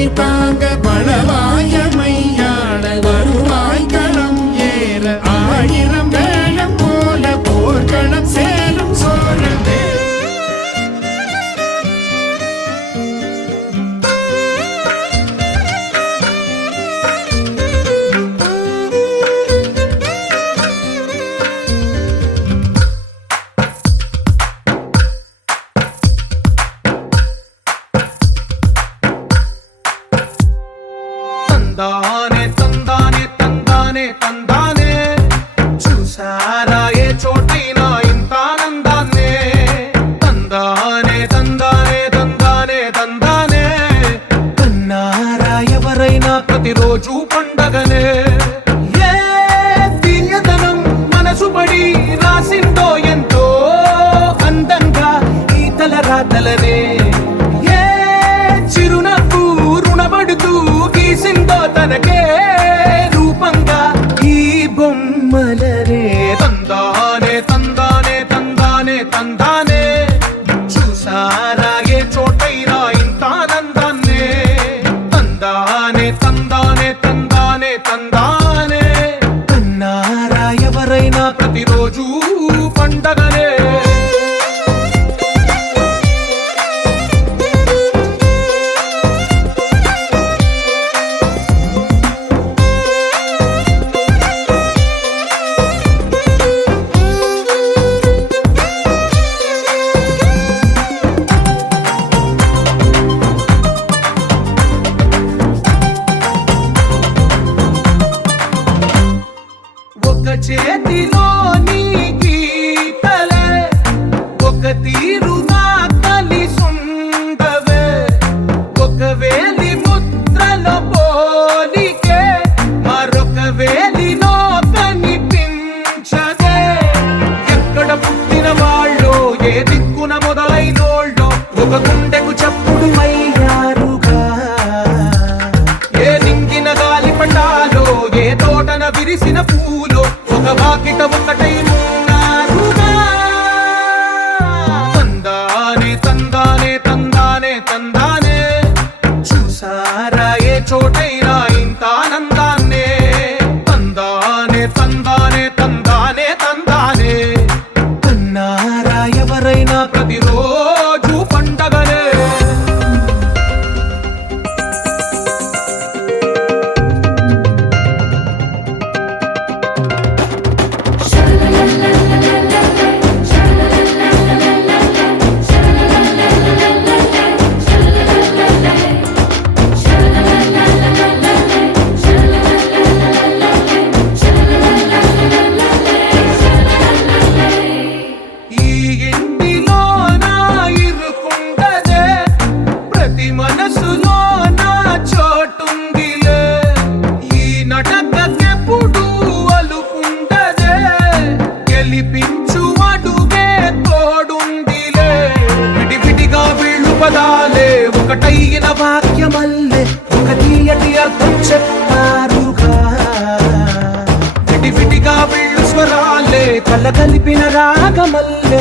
நீர் தாங்க பலவாயமையாட வருவாய் களம் ஏற ஆயிரம் வேளம் போல போர்க்களம் சேரும் சோழனே. తందానే తందానే తందానే తందానే చూసారా ఏ చోటైనా ఇంత ఆనందాన్నే. తందానే తందానే తందానే తందానే కన్నారా ఎవరైనా ప్రతిరోజు పండగనే. ఏ తీయదనం మనసు పడి రాసిందో ఎంతో అందంగా ఈ తలరాతలనే. ఏ చిరునవ్వు రుణపడుతూ గీసిందో తనకే రూపంగా ఈ బొమ్మలనే. తందానే తందానే తందానే తందానే చూసారా ఏ చోటైనా ఇంత ఆనందాన్నే. తందానే తందానే తందానే తందానే కన్నారా ఎవరైనా ప్రతిరోజు పండగనే. ఒక చేతిలోని గీతలే ఒక తీరుగా కలిసుండవే. ఒక వేలి ముద్రలో పోలికే మరొక వేలిలో కనిపించదే. ఎక్కడ పుట్టిన వాళ్ళో ఏ దిక్కున మొదలైనోళ్ళో ఒక గుండెకు చప్పుడు అయ్యారుగా. ఏ నింగిన గాలి పండాలో ఏ తోటన విరిసిన పూలో ఒక వాకిట ఒకటై ఉన్నారుగా. తందానే తందానే తందానే తందానే చూసారా ఏ చోటైనా ఇంత ఆనందాన్నే. తందానే తందానే తందానే తందానే కన్నారా ఎవరైనా ప్రతిరోజు పండగనే. ఈ ఇంటిలో నా ఇరుకుండదే ప్రతి మనసులో నా చోటుందిలే. ఈ నటకెప్పుడు అలుకుండదే గెలిపించు అడుగే తోడుందిలే. విడివిడిగా వీళ్ళు పదాలే ఒకటైన వాక్యమల్లే ఒక తీయటి అర్థం చెప్పారుగా. విడివిడిగా వీళ్ళు స్వరాలే కలగలిపిన రాగమల్లే